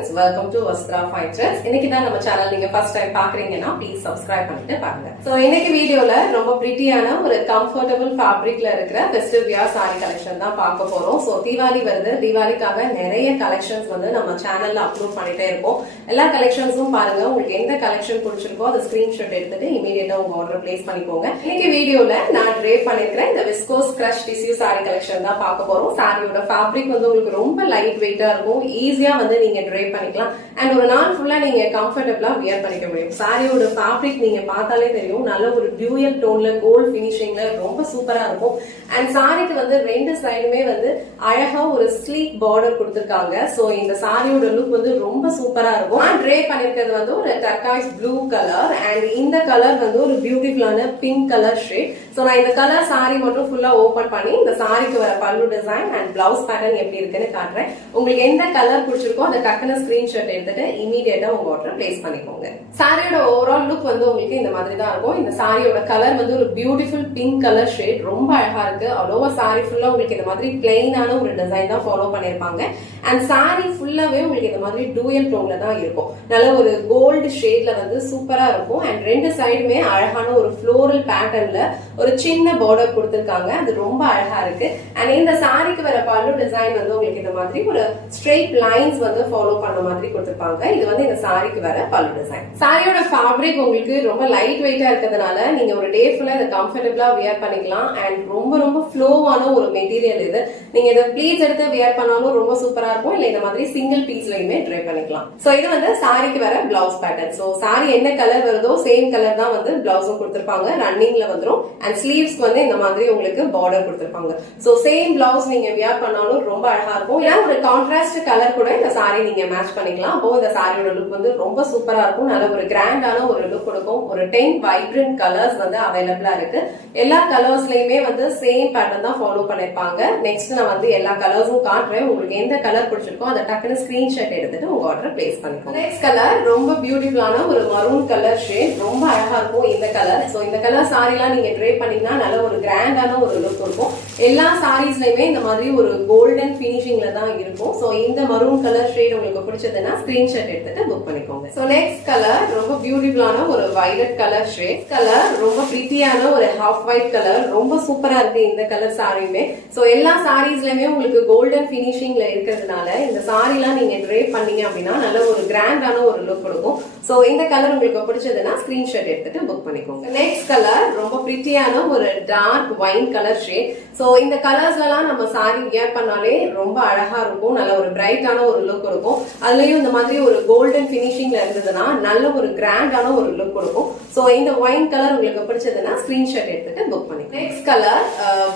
friends, welcome to Vastra Fine Threads. இன்னைக்கு தான் நம்ம சேனல் நீங்க ஃபர்ஸ்ட் டைம் பாக்குறீங்கன்னா ப்ளீஸ் சப்ஸ்கிரைப் பண்ணிட்டு பாருங்க. சோ இன்னைக்கு வீடியோல ரொம்ப பிரிட்டியான ஒரு கம்ஃபர்டபிள் ஃபேப்ரிக்ல இருக்கிற ஃபெஸ்டிவ் வியர் சாரி கலெக்ஷன் தான் பார்க்க போறோம். சோ தீபாவளி வருது, தீபாவளிக்காக நிறைய கலெக்ஷன்ஸ் வந்து நம்ம சேனல்ல அப்லோட் பண்ணிட்டே இருக்கோம். எல்லா கலெக்ஷன்ஸும் பாருங்க. உங்களுக்கு எந்த கலெக்ஷன் பிடிச்சிருக்கோ அதை ஸ்கிரீன்ஷாட் எடுத்துட்டு இமீடியட்டா உங்க ஆர்டர் பிளேஸ் பண்ணிக்கோங்க. இன்னைக்கு வீடியோல நான் ட்ரேப் பண்ணிருக்கிற இந்த viscose crush tissue sorry collection தான் பார்க்க போறோம். சாரியோட ஃபேப்ரிக் வந்து உங்களுக்கு ரொம்ப லைட் வெயிட்டா இருக்கும், ஈஸியா வந்து நீங்க ட்ரேப் பண்ணிக்கலாம் அண்ட் ஒரு நாள் ஃபுல்லா நீங்க கம்ஃபர்டபிளா வியர் பண்ணிக்க முடியும். சாரியோட ஃபேப்ரிக் நீங்க பார்த்தாலே தெரியும், நல்ல ஒரு டியூயல் டோன்ல கோல்ட் பினிஷிங்ல ரொம்ப சூப்பரா இருக்கும். அண்ட் சாரிக்கு வந்து ரெண்டு சைடுமே வந்து அழகா ஒரு ஸ்லீக் பார்டர் கொடுத்திருக்காங்க. சோ இந்த சாரியோட லுக் வந்து ரொம்ப சூப்பரா இருக்கும். நான் ட்ரேப் பண்ணிருக்கிறது வந்து ஒரு டர்காய்ஸ் ப்ளூ கலர் அண்ட் இந்த கலர் வந்து ஒரு பியூட்டிஃபுல்லான பிங்க் கலர் ஷேட். சோ நான் இந்த கலர் சாரி மட்டும் ஃபுல்லா ஓபன் பண்ணி இந்த சாரிக்கு வர பல்லு டிசைன் அண்ட் பிளவுஸ் பேட்டர்ன் எப்படி இருக்குன்னு காட்டுறேன். உங்களுக்கு எந்த கலர் பிடிச்சிருக்கோ அந்த டக்குனு ஸ்கிரீன்ஷாட் எடுத்துட்டு இமீடியட்டா உங்க ஆர்டர் பிளேஸ் பண்ணிக்கோங்க. சாரியோட ஓவரால் லுக் வந்து உங்களுக்கு இந்த மாதிரி தான் இருக்கும். இந்த சாரியோட கலர் வந்து ஒரு பியூட்டிஃபுல் பிங்க் கலர் ஷேட், ரொம்ப அழகா இருக்கு. அவ்வளோவா சாரி ஃபுல்லா உங்களுக்கு இந்த மாதிரி பிளெயினான ஒரு டிசைன் தான் ஃபாலோ பண்ணிருப்பாங்க. அண்ட் சாரி ஃபுல்லாவே உங்களுக்கு இந்த மாதிரி டூயல் டோன்ல தான் இருக்கும். நல்ல ஒரு கோல்டு ஷேட்ல வந்து சூப்பரா இருக்கும். அண்ட் ரெண்டு சைடுமே அழகான ஒரு ஃப்ளோரல் பேட்டர்ன்ல ஒரு சின்ன பார்டர் கொடுத்திருக்காங்க. அது ரொம்ப அழகா இருக்கு. அண்ட் இந்த சாரிக்கு வர பல்லு டிசைன் வந்து உங்களுக்கு இந்த மாதிரி ஒரு ஸ்ட்ரெயிட் லைன்ஸ் வந்து ஃபாலோ பண்ண மாதிரி கொடுத்திருப்பாங்க. இது வந்து இந்த சாரிக்கு வர பல்லு டிசைன். சாரியோட ஃபேப்ரிக் உங்களுக்கு ரொம்ப லைட் வெயிட்டா இருக்கிறதுனால நீங்க ஒரு டே ஃபுல்லா இதை கம்ஃபர்டபிளா வியர் பண்ணிக்கலாம். அண்ட் ரொம்ப ரொம்ப ஃப்ளோவான ஒரு மெட்டீரியல் இது. நீங்க இதை ப்ளீட்ஸ் எடுத்து வியர் பண்ணாலும் ரொம்ப சூப்பரா இருக்கும். இல்ல இந்த மாதிரி சிங்கிள் பீஸ்லயுமே ட்ரை பண்ணிக்கலாம். சோ இது வந்து சாரிக்கு வர பிளவுஸ் பேட்டர்ன். சோ சாரி என்ன கலர் வருதோ சேம் கலர் தான் வந்து பிளவுஸும் கொடுத்திருப்பாங்க. ரன்னிங்ல வந்துரும். அண்ட் ஸ்லீவ்ஸ்க்கு வந்து இந்த மாதிரி உங்களுக்கு பார்டர் கொடுத்திருப்பாங்க. சோ சேம் பிளவுஸ் நீங்க வியர் பண்ணாலும் ரொம்ப அழகா இருக்கும். ஏன்னா ஒரு கான்ட்ராஸ்ட் கலர் கூட இந்த சாரி நீங்க மேட்ச் பண்ணிக்கலாம். அப்போ இந்த சாரியோட லுக் வந்து ரொம்ப சூப்பரா இருக்கும். நல்ல ஒரு கிராண்டான ஒரு லுக் கொடுக்கும். ஒரு 10 வைப்ரண்ட் கலர்ஸ் வந்து அவைலபிளா இருக்கு. எல்லா கலர்ஸ்லயுமே வந்து சேம் பேட்டர்ன் தான் ஃபாலோ பண்ணிருப்பாங்க. நெக்ஸ்ட் நான் வந்து எல்லா கலர்ஸும் காட்டுறேன். உங்களுக்கு எந்த கலர் பிடிச்சிருக்கோ அதை டக்குனு ஸ்கிரீன்ஷாட் எடுத்துட்டு உங்க ஆர்டர் பிளேஸ் பண்ணிக்கோங்க. நெக்ஸ்ட் கலர் ரொம்ப பியூட்டிஃபுல்லான ஒரு மரூன் கலர் ஷேட், ரொம்ப அழகா இருக்கும் இந்த கலர். சோ இந்த கலர் சாரி எல்லாம் நீங்க ட்ரே பண்ணீங்கன்னா நல்ல ஒரு கிராண்டான ஒரு லுக் இருக்கும். எல்லா சாரீஸ்லயுமே இந்த மாதிரி ஒரு கோல்டன் பினிஷிங்ல தான் இருக்கும். சோ இந்த மரூன் கலர் ஷேட் உங்களுக்கு பிடிச்சதுன்னா ஸ்கிரீன்ஷாட் எடுத்துட்டு புக் பண்ணிக்கோங்க. சோ நெக்ஸ்ட் கலர் ரொம்ப பியூட்டிஃபுல்லான ஒரு வயலட் கலர் ஷேட். கலர் ரொம்ப பிரிட்டியான ஒரு ஹாஃப் ஒயிட் கலர், ரொம்ப சூப்பரா இருக்கு இந்த கலர் சாரியுமே. சோ எல்லா சாரீஸ்லயுமே உங்களுக்கு கோல்டன் பினிஷிங்ல இருக்கிறதுனால இந்த சாரி எல்லாம் நீங்க ட்ரேப் பண்ணீங்க அப்படின்னா நல்ல ஒரு கிராண்டான ஒரு லுக் கொடுக்கும். சோ இந்த கலர் உங்களுக்கு பிடிச்சதுன்னா ஸ்கிரீன்ஷாட் எடுத்துட்டு புக் பண்ணிக்கோங்க. நெக்ஸ்ட் கலர் ரொம்ப பிரிட்டியான ஒரு dark wine colour shade. So இந்த கலர்ஸ்ல எல்லாம் நம்ம சாரி வியர் பண்ணாலே ரொம்ப அழகா இருக்கும். நல்ல ஒரு பிரைட்டான ஒரு லுக் இருக்கும். அதுலயும் இந்த மாதிரி ஒரு கோல்டன் பினிஷிங்ல இருந்ததுன்னா நல்ல ஒரு கிராண்டான ஒரு லுக் கொடுக்கும். சோ இந்த ஒயின் கலர் உங்களுக்கு பிடிச்சதுன்னா ஸ்கிரீன்ஷாட் எடுத்துட்டு புக் பண்ணிக்கோங்க. நெக்ஸ்ட் கலர்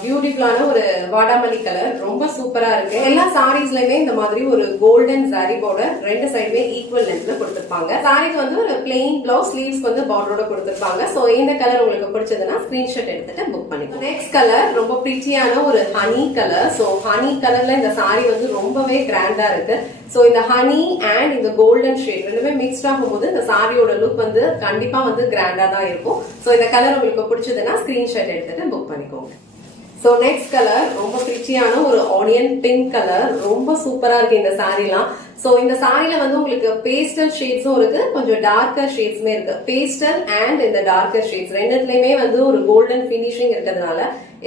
பியூட்டிஃபுல்லான ஒரு வாடாமல்லி கலர், ரொம்ப சூப்பரா இருக்கு. எல்லா சாரீஸ்லயுமே இந்த மாதிரி ஒரு கோல்டன் சாரி பார்டர் ரெண்டு சைடுமே ஈக்குவல் லென்த்ல கொடுத்திருப்பாங்க. சாரிக்கு வந்து ஒரு பிளெயின் பிளவுஸ், ஸ்லீவ்ஸ் வந்து பார்டரோட கொடுத்திருப்பாங்க. சோ இந்த கலர் உங்களுக்கு பிடிச்சதுன்னா ஸ்கிரீன்ஷாட் எடுத்துட்டு புக் பண்ணிக்கோங்க. நெக்ஸ்ட் கலர் ரொம்ப பிரிட்டியான ஒரு ஹனி கலர். சோ ஹனி கலர்ல இந்த சாரி வந்து ரொம்பவே கிராண்டா இருக்கு. சோ இந்த ஹனி அண்ட் இந்த கோல்டன் ஷேட் ரெண்டுமே மிக்ஸ்ட் ஆகும்போது இந்த சாரியோட லுக் வந்து கண்டிப்பா வந்து கிராண்டா தான் இருக்கும். சோ இந்த கலர் உங்களுக்கு பிடிச்சதுன்னா ஸ்கிரீன்ஷாட் எடுத்துட்டு புக் பண்ணிக்கோங்க. சோ நெக்ஸ்ட் கலர் ரொம்ப பிரிட்டியான ஒரு ஆனியன் பிங்க் கலர், ரொம்ப சூப்பரா இருக்கு இந்த சாரிலாம். சோ இந்த சாரில வந்து உங்களுக்கு பேஸ்டல் ஷேட்ஸும் இருக்கு, கொஞ்சம் டார்க்கர் ஷேட்ஸுமே இருக்கு. பேஸ்டல் அண்ட் இந்த டார்க்கர் ஷேட்ஸ் ரெண்டுலயுமே வந்து ஒரு கோல்டன் பினிஷிங் இருக்கிறதுனால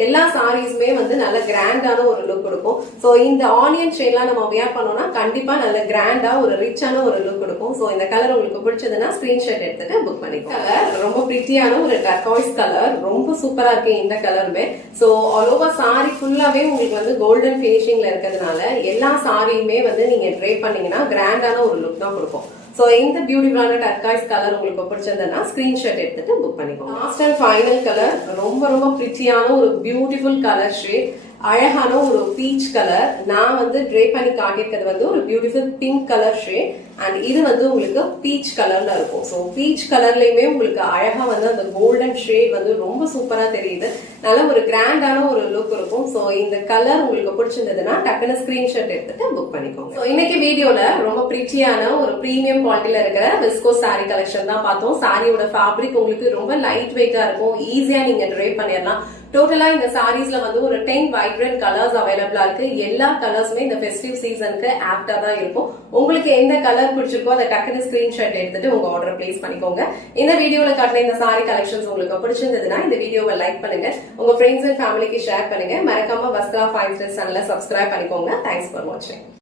எல்லா சாரீஸுமே வந்து நல்ல கிராண்டான ஒரு லுக் கொடுக்கும். சோ இந்த ஆனியன் ஷேட்லாம் நம்ம வியர் பண்ணோம்னா கண்டிப்பா நல்ல கிராண்டா ஒரு ரிச்சான ஒரு லுக் கொடுக்கும். சோ இந்த கலர் உங்களுக்கு பிடிச்சதுன்னா ஸ்கிரீன்ஷாட் எடுத்துட்டு புக் பண்ணிக்கோங்க. கலர் ரொம்ப பிரிட்டியான ஒரு டர்காய்ஸ் கலர், ரொம்ப சூப்பரா இருக்கு இந்த கலருமே. சோ ஆல் ஓவர் சாரி ஃபுல்லாவே உங்களுக்கு வந்து கோல்டன் பினிஷிங்ல இருக்கிறதுனால எல்லா சாரியுமே வந்து நீங்க ட்ரே பண்ணீங்கன்னா கிராண்டான ஒரு லுக் தான் கொடுக்கும். சோ இந்த பியூட்டிஃபுல்லான டர்காய்ஸ் கலர் உங்களுக்கு பிடிச்சதுன்னா ஸ்கிரீன்ஷாட் எடுத்துட்டு புக் பண்ணிக்கோங்க. லாஸ்ட் அண்ட் ஃபைனல் கலர் ரொம்ப ரொம்ப பிரிட்டியான ஒரு பியூட்டிஃபுல் கலர் ஷேட், அழகான ஒரு பீச் கலர். நான் வந்து ட்ரே பண்ணி காட்டியிருக்கிறது வந்து ஒரு beautiful pink colour shade and இது வந்து உங்களுக்கு பீச் கலர்ல இருக்கும். ஸோ பீச் கலர்லயுமே உங்களுக்கு அழகா வந்து அந்த கோல்டன் ஷேட் வந்து ரொம்ப சூப்பரா தெரியுது. நல்ல ஒரு கிராண்டான ஒரு லுக் இருக்கும். ஸோ இந்த கலர் உங்களுக்கு பிடிச்சிருந்ததுன்னா டக்குனு ஸ்கிரீன்ஷாட் எடுத்துட்டு புக் பண்ணிக்கோங்க. ஸோ இன்னைக்கு வீடியோல ரொம்ப பிரிட்டியான ஒரு பிரீமியம் குவாலிட்டியில இருக்கிற விஸ்கோ சாரி கலெக்ஷன் தான் பார்த்தோம். சாரியோட ஃபேப்ரிக் உங்களுக்கு ரொம்ப லைட் வெயிட்டா இருக்கும், ஈஸியா நீங்க ட்ரை பண்ணிடலாம். டோட்டலா இந்த சாரீஸ்ல வந்து ஒரு 10 வைப்ரண்ட் கலர்ஸ் அவைலபிளா இருக்கு. எல்லா கலர்ஸுமே இந்த ஃபெஸ்டிவ் சீசனுக்கு ஆப்டா தான் இருக்கும். உங்களுக்கு எந்த கலர் பிடிச்சிருக்கோ அதை டக்குனு ஸ்கிரீன்ஷாட் எடுத்துட்டு உங்க ஆர்டர் பிளேஸ் பண்ணிக்கோங்க. இந்த வீடியோல காட்டின இந்த சாரி கலெக்ஷன்ஸ் உங்களுக்கு பிடிச்சிருந்ததுன்னா இந்த வீடியோவை லைக் பண்ணுங்க, உங்க ஃப்ரெண்ட்ஸ் அண்ட் ஃபேமிலிக்கு ஷேர் பண்ணுங்க. மறக்காம வஸ்த்ரா ஃபைன் ஸ்டைல் சேனலை சப்ஸ்கிரைப் பண்ணிக்கோங்க. தேங்க்ஸ் ஃபார் வாட்சிங்.